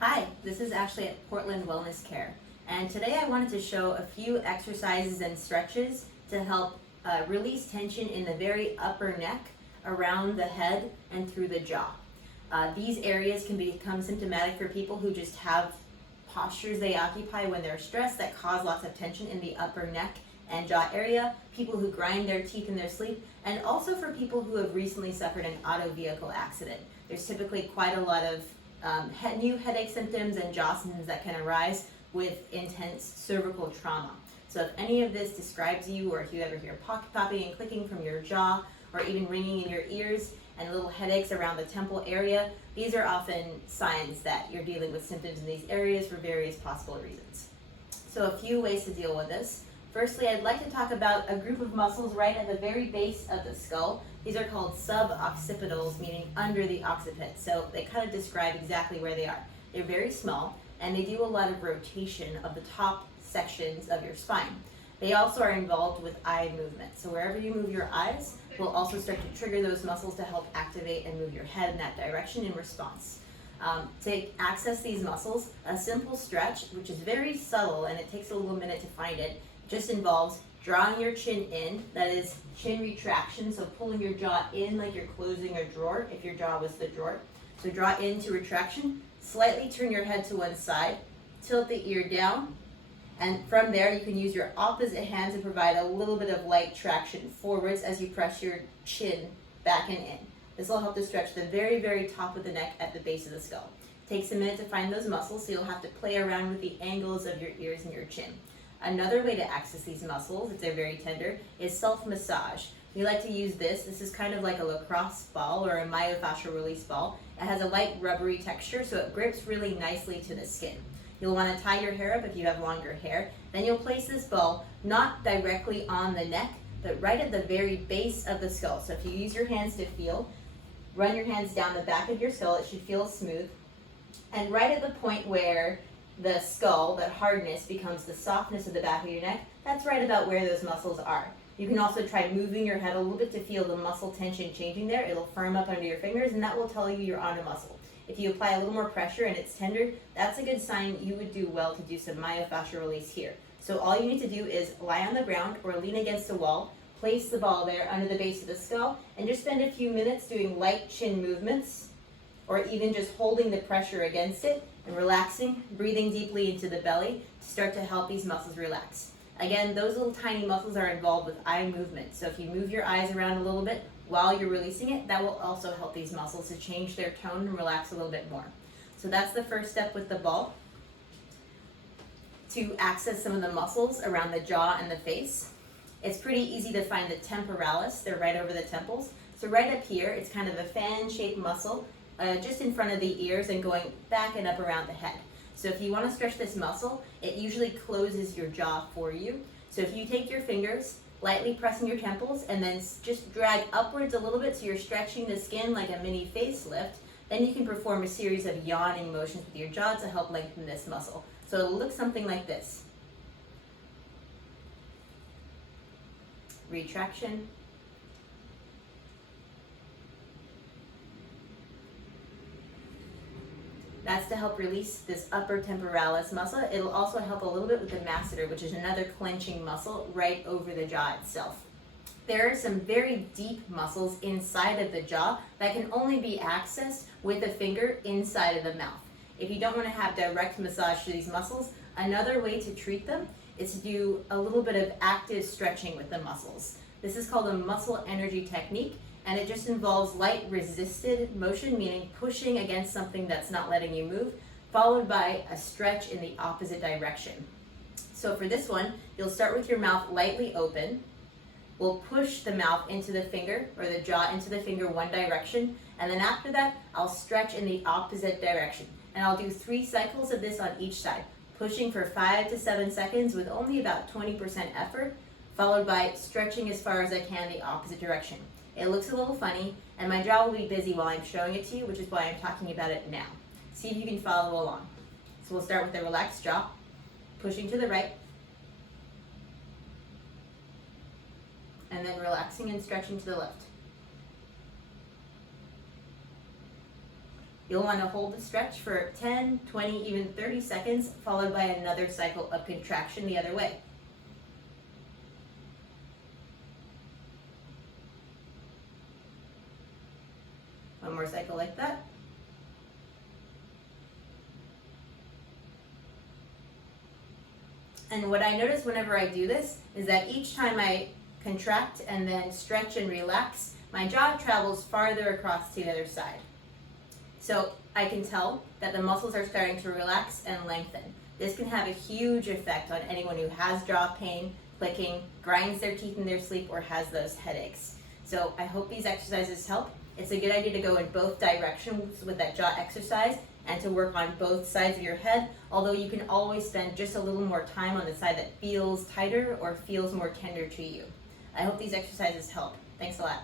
Hi, this is Ashley at Portland Wellness Care, and today I wanted to show a few exercises and stretches to help release tension in the very upper neck, around the head, and through the jaw. These areas can become symptomatic for people who just have postures they occupy when they're stressed that cause lots of tension in the upper neck and jaw area, people who grind their teeth in their sleep, and also for people who have recently suffered an auto vehicle accident. There's typically quite a lot of new headache symptoms and jaw symptoms that can arise with intense cervical trauma. So if any of this describes you, or if you ever hear popping and clicking from your jaw, or even ringing in your ears and little headaches around the temple area, these are often signs that you're dealing with symptoms in these areas for various possible reasons. So a few ways to deal with this. Firstly, I'd like to talk about a group of muscles right at the very base of the skull. These are called suboccipitals, meaning under the occiput. So they kind of describe exactly where they are. They're very small, and they do a lot of rotation of the top sections of your spine. They also are involved with eye movement. So wherever you move your eyes, will also start to trigger those muscles to help activate and move your head in that direction in response. To access these muscles, a simple stretch, which is very subtle and it takes a little minute to find it, just involves drawing your chin in, that is chin retraction, so pulling your jaw in like you're closing a drawer, if your jaw was the drawer. So draw into retraction, slightly turn your head to one side, tilt the ear down, and from there you can use your opposite hand to provide a little bit of light traction forwards as you press your chin back and in. This will help to stretch the very, very top of the neck at the base of the skull. It takes a minute to find those muscles, so you'll have to play around with the angles of your ears and your chin. Another way to access these muscles, if they're very tender, is self-massage. We like to use this. This is kind of like a lacrosse ball or a myofascial release ball. It has a light rubbery texture, so it grips really nicely to the skin. You'll want to tie your hair up if you have longer hair. Then you'll place this ball not directly on the neck, but right at the very base of the skull. So if you use your hands to feel, run your hands down the back of your skull. It should feel smooth. And right at the point where the skull, that hardness, becomes the softness of the back of your neck, that's right about where those muscles are. You can also try moving your head a little bit to feel the muscle tension changing there. It'll firm up under your fingers, and that will tell you you're on a muscle. If you apply a little more pressure and it's tender, that's a good sign you would do well to do some myofascial release here. So all you need to do is lie on the ground or lean against a wall, place the ball there under the base of the skull, and just spend a few minutes doing light chin movements, or even just holding the pressure against it and relaxing, breathing deeply into the belly to start to help these muscles relax. Again, those little tiny muscles are involved with eye movement. So if you move your eyes around a little bit while you're releasing it, that will also help these muscles to change their tone and relax a little bit more. So that's the first step with the ball. To access some of the muscles around the jaw and the face, it's pretty easy to find the temporalis. They're right over the temples. So right up here, it's kind of a fan-shaped muscle just in front of the ears and going back and up around the head. So if you want to stretch this muscle, it usually closes your jaw for you. So if you take your fingers, lightly pressing your temples, and then just drag upwards a little bit so you're stretching the skin like a mini facelift, then you can perform a series of yawning motions with your jaw to help lengthen this muscle. So it'll look something like this. Retraction. That's to help release this upper temporalis muscle. It'll also help a little bit with the masseter, which is another clenching muscle right over the jaw itself. There are some very deep muscles inside of the jaw that can only be accessed with a finger inside of the mouth. If you don't want to have direct massage to these muscles, another way to treat them is to do a little bit of active stretching with the muscles. This is called a muscle energy technique, and it just involves light resisted motion, meaning pushing against something that's not letting you move, followed by a stretch in the opposite direction. So for this one, you'll start with your mouth lightly open. We'll push the mouth into the finger, or the jaw into the finger one direction, and then after that, I'll stretch in the opposite direction. And I'll do 3 cycles of this on each side, pushing for 5 to 7 seconds with only about 20% effort, followed by stretching as far as I can the opposite direction. It looks a little funny, and my jaw will be busy while I'm showing it to you, which is why I'm talking about it now. See if you can follow along. So we'll start with the relaxed jaw, pushing to the right, and then relaxing and stretching to the left. You'll want to hold the stretch for 10, 20, even 30 seconds, followed by another cycle of contraction the other way. One more cycle like that. And what I notice whenever I do this is that each time I contract and then stretch and relax, my jaw travels farther across to the other side. So I can tell that the muscles are starting to relax and lengthen. This can have a huge effect on anyone who has jaw pain, clicking, grinds their teeth in their sleep, or has those headaches. So I hope these exercises help. It's a good idea to go in both directions with that jaw exercise and to work on both sides of your head, although you can always spend just a little more time on the side that feels tighter or feels more tender to you. I hope these exercises help. Thanks a lot.